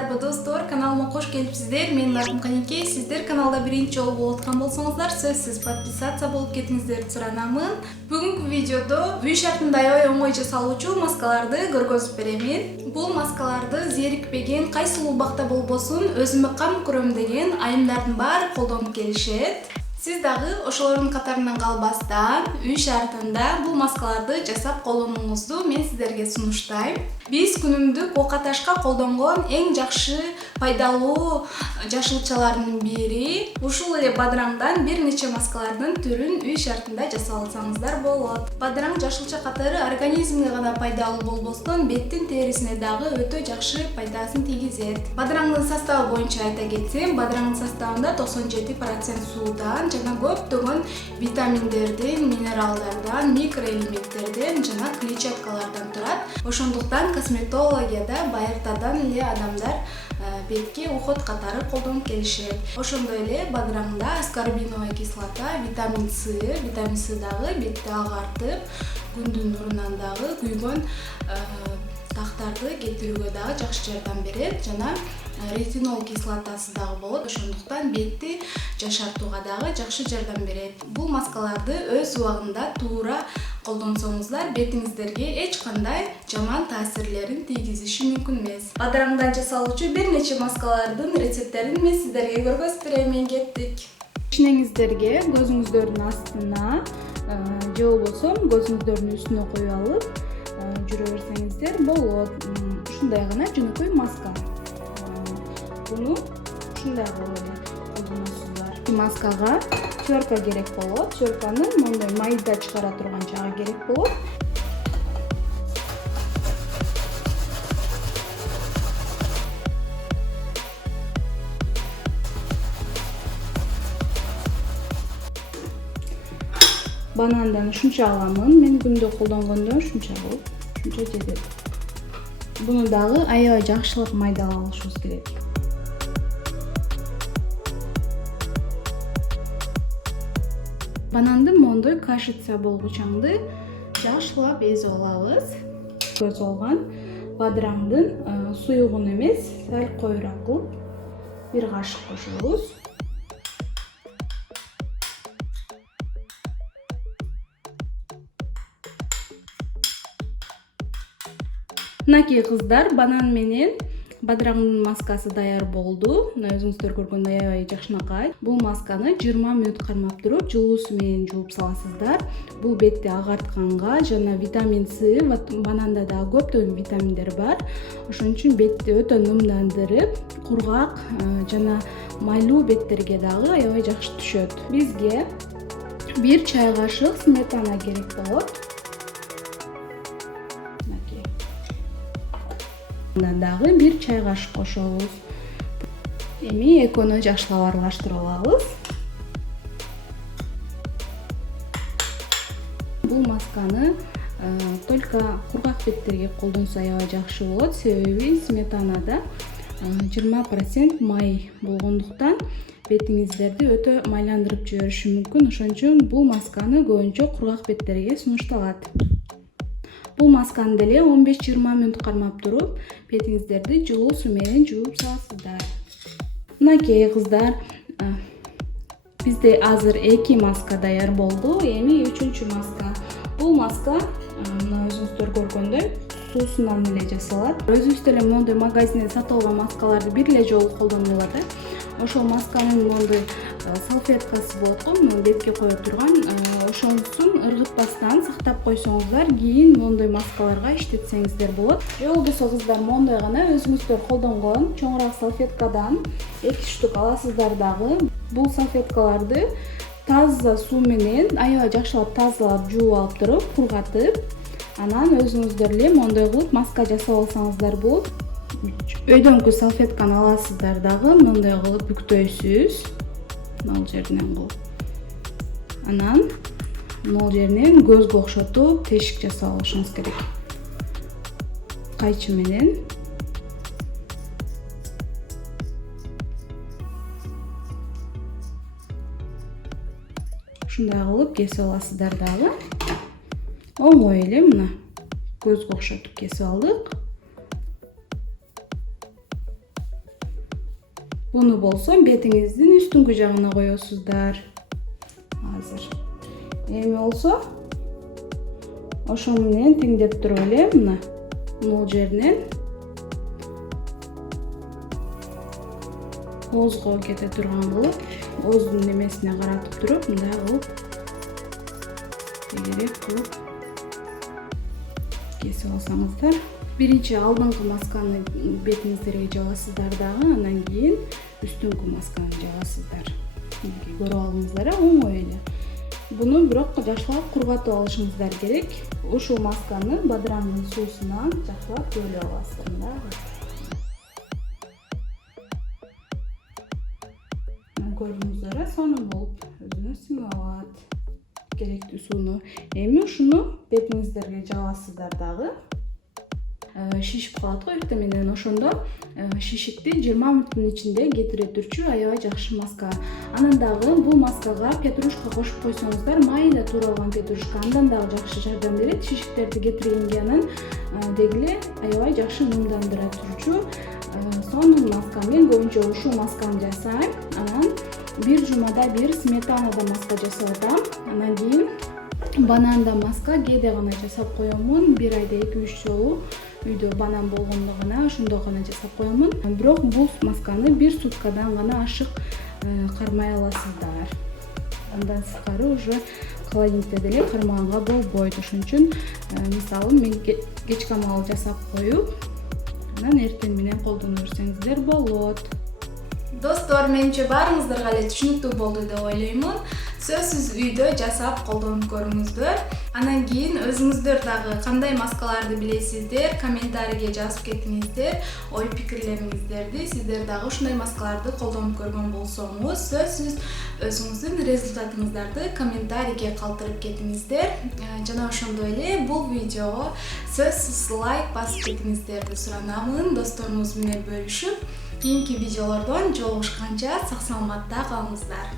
саламатсыздарбы достор, каналыма кош келипсиздер. Менин атым Канеке. Сиздер каналда биринчи жолу болуп аткан болсоңуздар, сөзсүз подписаться болуп кетиңиздерди суранамын. Бүгүнкү видеодо үй шартында аябай оңой жасалуучу маскаларды көргөзүп беремин. Бул маскаларды зерикпеген, кайсы убакта болбосун өзүмө кам көрөм деген айымдардын баары колдонуп келишет. Сиз дагы ошолордун катарынан калбастан үй шартында бул маскаларды жасап колдонууңузду мен сиздерге сунуштайм. Биз күнүмдүк ока ташка колдонгон эң жакшы пайдалуу жашылчалардын бири. Ушул эле бадыраңдан бир нече маскалардын түрүн үй шартында жасап алсаңыздар болот. Бадыраң жашылча катары организмге гана пайдалуу болбостон беттин терисине дагы өтө жакшы пайдасын тийгизет. Бадыраңдын составы боюнча айта кетсем, бадыраңдын составында 97% суудан жана көптөгөн витаминдерден, минералдардан, микроэлементтерден жана клетчаткалардан турат. Ошондуктан косметологияда байыртадан эле адамдар бетке уход катары колдонуп келишет. Ошондой эле бадыраңда аскорбиновая кислота, витамин С дагы бетти агартып, күндүн нурунан дагы күйгөн тактарды кетирүүгө дагы жакшы жардам берет жана ретинол кислотасы дагы болот. Ошондуктан бетти жашартууга дагы жакшы жардам берет. Бул маскаларды өз убагында туура колдонсоңуздар бетиңиздерге эч кандай жаман таасирлерин тийгизиши мүмкүн эмес. Бадыраңдан жасалуучу бир нече маскалардын рецепттерин мен сиздерге көргөзүп берейин. Кеттик. Ишенеңиздерге көзүңүздөрдүн астына же болбосо көзүңүздөрдүн үстүнө коюп алып жүрө берсеңиздер болот. Ушундай гана жөнөкөй маска. Буну ушундай кылып колдоносуздар. Маскага чёрка керек болот. Чёрканы мондай майда чыгара турган жагы керек болот. Банандан ушунча аламын. Мен күндө колдонгондо ушунча болуп, ушунча жетет. Буну дагы аябай жакшылык майдалап алышыбыз керек. Бананды мондой кашица болгучаңды жакшылап эзип алабыз. Көз алган бадыраңдын суюгун эмес, сал коюраак кылып бир кашык кошобуз. Мынакей кыздар, банан менен бадыраңдын маскасы даяр болду. Мына өзүңүздөр көргөндөй аябай жакшынакай. Бул масканы 20 мүнөт кармап туруп, жылуу суу менен жууп саласыздар. Бул бетти агартканга жана витамин С, бананда дагы көптөгөн витаминдер бар. Ошон үчүн бетти өтө нымдандырып, кургак жана майлуу беттерге дагы аябай жакшы түшөт. Бизге 1 чай кашык сметана керек болот. Дагы 1 чай кашык кошобуз. Эми экөөнү жакшылап аралаштырып алабыз. Бул масканы только кургак беттерге колдонсо аябай жакшы болот. Себеби сметанада 20% май болгондуктан бетиңиздерди өтө майландырып жибериши мүмкүн. Ошон үчүн бул масканы көбүнчө кургак беттерге сунушталат. Бул масканы деле 15-20 мүнөт кармап туруп, бетиңиздерди жылуу суу менен жууп саласыздар. Мынакей кыздар, бизде азыр 2 маска даяр болду. Эми 3-чү маска. Бул маска мына өзүңүздөр көргөндөй суусунан эле жасалат. Өзүбүздө эле мондой магазинде сатып алган маскаларды бир эле жолу колдонуп алат. Ошол масканын мондой салфеткасы болот го, мына бетке кое турган. Ошонусун ыргытпастан сактап койсоңуздар, кийин мондой маскаларга иштетсеңиздер болот. Же болбосо кыздар мондой гана өзүңүздөр колдонгон чоңураак салфеткадан 2 штук аласыздар дагы. Бул салфеткаларды таза суу менен аябай жакшылап тазалап жууп алып туруп, кургатып, анан өзүңүздөр эле мондой кылып маска жасап алсаңыздар болот. Өйдөңкү салфетканы аласыздар дагы, мондой кылып бүктөйсүз. Мына жеринен кылып. Анан мына жеринен көзгө окшотуп тешик жасап алышыңыз керек. Кайчы менен. Ушундай кылып кесип аласыздар дагы. Оңой эле мына көзгө окшотуп кесип алдык. Буну болсо бетиңиздин үстүңкү жагына коесуздар. Азыр. Эми болсо ошо менен теңдеп туруп эле мына бул жеринен оозго кете турган кылып, ооздун немесине каратып туруп, мындай кылып тегерек кылып кесип алсаңыздар. Биринчи алдыңкы масканы бетиңиздерге жабасыздар дагы, андан кийин үстүңкү масканы жабасыздар. Мынакей көрүп алдыңыздар, оңой эле. Буну бирок жакшылап кургатып алышыңыздар керек. Ушул масканы бадыраңдын суусунан жакшылап бөлүп аласыздар. Көрдүңүздөр, сонун болуп өзүнө сиңип алат керектүү сууну. Эми ушуну бетиңиздерге жабасыздар дагы. Шишип калат го эртең менен, ошондо шишикти 20 мүнөттүн ичинде кетире турчу аябай жакшы маска. Анан дагы бул маскага петрушка кошуп койсоңуздар, майда тууралган петрушка андан дагы жакшы жардам берет. Шишиктерди кетиргенге анан дегиле аябай жакшы нымдандыра турчу сонун маска. Мен көбүнчө ушул масканы жасайм. Анан бир жумада бир сметанада маска жасап атам. Анан кийин бананда маска кээде гана жасап коёмун. Бир айда 2-3 жолу үйдө банан болгондо гана, ошондо гана жасап коёмун. Бирок бул масканы бир суткадан гана ашык кармай аласыздар. Андан сырткары уже холодильникте деле кармаганга болбойт. Ошон үчүн мисалы мен кечки амал жасап коюп, анан эртең менен колдоно берсеңиздер болот. Достор, менимче баарыңыздарга эле түшүнүктүү болду деп ойлоймун. Сөзсүз үйдө жасап колдонуп көрүңүздөр. Анан кийин өзүңүздөр дагы кандай маскаларды билесиздер, комментарийге жазып кетиңиздер, ой пикирлериңиздерди. Сиздер дагы ушундай маскаларды колдонуп көргөн болсоңуз, сөзсүз өзүңүздүн результатыңыздарды комментарийге калтырып кетиңиздер. Жана ошондой эле бул видеого сөзсүз лайк басып кетиңиздерди суранамын. Досторуңуз менен бөлүшүп, кийинки видеолордон жолугушканча сак саламатта калыңыздар.